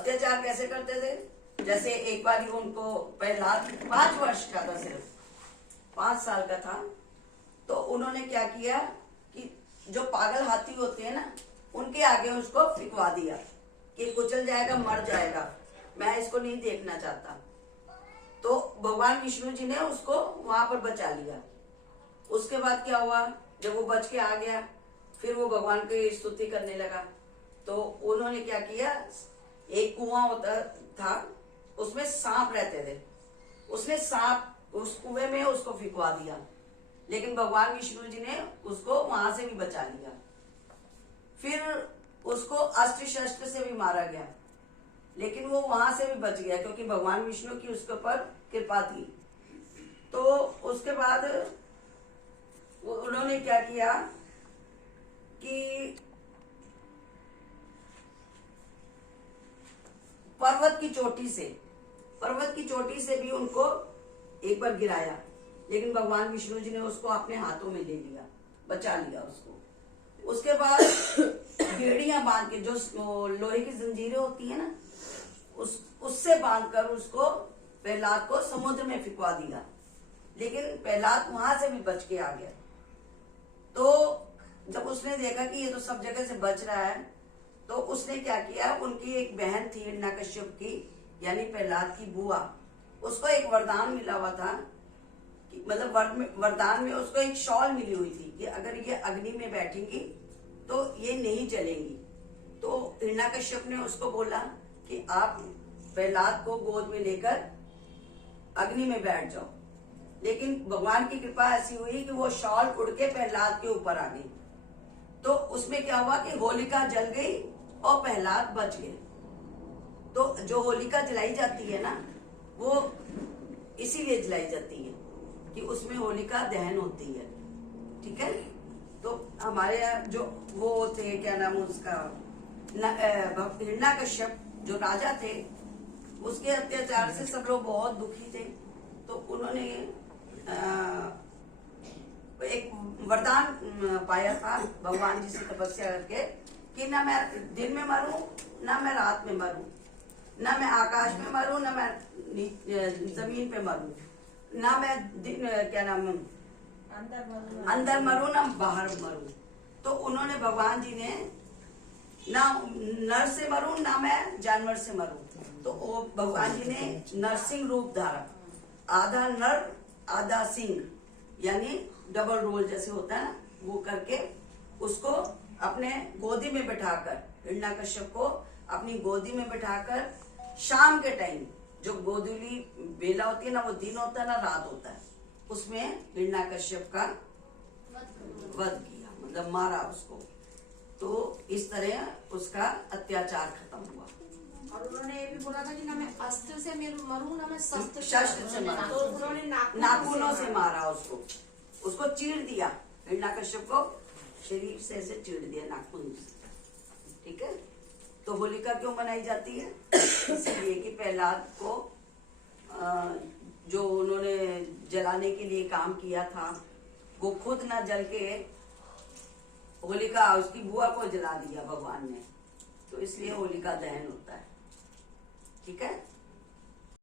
अत्याचार कैसे करते थे? जैसे एक बार उनको प्रहलाद 5 वर्ष का था, सिर्फ 5 साल का था, तो उन्होंने क्या किया कि जो पागल हाथी होते हैं ना, उनके आगे उसको फिकवा दिया कि कुचल जाएगा, मर जाएगा, मैं इसको नहीं देखना चाहता। तो भगवान विष्णु जी ने उसको वहां पर बचा लिया। उसके बाद क्या हुआ, जब वो बच के आ गया, फिर वो भगवान की स्तुति करने लगा। तो उन्होंने क्या किया, एक कुआं होता था, उसमें सांप रहते थे, उसने सांप उस कुएं में उसको फिकवा दिया, लेकिन भगवान विष्णु जी ने उसको वहां से भी बचा लिया। फिर उसको अस्त्र शस्त्र से भी मारा गया, लेकिन वो वहां से भी बच गया, क्योंकि भगवान विष्णु की उसके ऊपर कृपा थी। तो उसके बाद उन्होंने क्या किया कि पर्वत की चोटी से भी उनको एक बार गिराया, लेकिन भगवान विष्णु जी ने उसको अपने हाथों में ले लिया, बचा लिया उसको। उसके बाद बेड़ियां बांध के, जो लोहे की जंजीरें होती है ना, उससे बांधकर उसको प्रहलाद को समुद्र में फिकवा दिया, लेकिन प्रहलाद वहां से भी बच के आ गया। तो जब उसने देखा कि ये तो सब जगह से बच रहा है, तो उसने क्या किया, उनकी एक बहन थी हिरण्यकश्यप की, यानी प्रहलाद की बुआ, उसको एक वरदान मिला हुआ था कि मतलब वरदान में उसको एक शॉल मिली हुई थी कि अगर ये अग्नि में बैठेंगी तो ये नहीं जलेंगी। तो हिरण्यकश्यप ने उसको बोला कि आप प्रहलाद को गोद में लेकर अग्नि में बैठ जाओ, लेकिन भगवान की कृपा ऐसी हुई कि वो शॉल उड़ के प्रहलाद के ऊपर आ गई। तो उसमें क्या हुआ कि होलिका जल गई और प्रहलाद बच गए। तो जो होलिका जलाई जाती है ना, वो इसीलिए जलाई जाती है कि उसमें होलिका दहन होती है, ठीक है। तो हमारे यहाँ जो वो थे, क्या नाम उसका, हिरण्यकश्यप जो राजा थे, उसके अत्याचार से सब लोग बहुत दुखी थे। तो उन्होंने एक वरदान पाया था भगवान जी से तपस्या करके कि ना मैं दिन में मरूं, ना मैं रात में मरूं, ना मैं आकाश में मरूं, ना मैं जमीन पे मरूं, ना मैं दिन क्या नाम अंदर मरूं, ना बाहर मरूं। तो उन्होंने, भगवान जी ने, ना नर से मरूं, ना मैं जानवर से मरूं। तो वो भगवान जी ने नरसिंह रूप धारा, आधा नर आधा सिंह, यानी डबल रोल जैसे होता है ना, वो करके उसको अपने गोदी में बैठाकर, हिरण्यकश्यप को अपनी गोदी में बैठाकर शाम के टाइम, जो गोधूली बेला होती है ना, वो दिन होता है ना रात होता है, उसमें हिरण्यकश्यप का वध किया, मतलब मारा उसको। तो इस तरह उसका अत्याचार खत्म हुआ। और उन्होंने ये भी बोला था कि ना मैं अस्त्र से मरूं, ना मैं शस्त्र से मरा। तो उन्होंने नाखूनों से मारा उसको चीर दिया, हिरण्यकश्यप को शरीर से ऐसे चीर दिया नाखून से, ठीक है। तो होलिका क्यों मनाई जाती है? इसलिए कि प्रहलाद को जो उन्होंने जलाने के लिए काम किया था, वो खुद ना जल के होलिका, उसकी बुआ को जला दिया भगवान ने, तो इसलिए होलिका दहन होता है, ठीक है।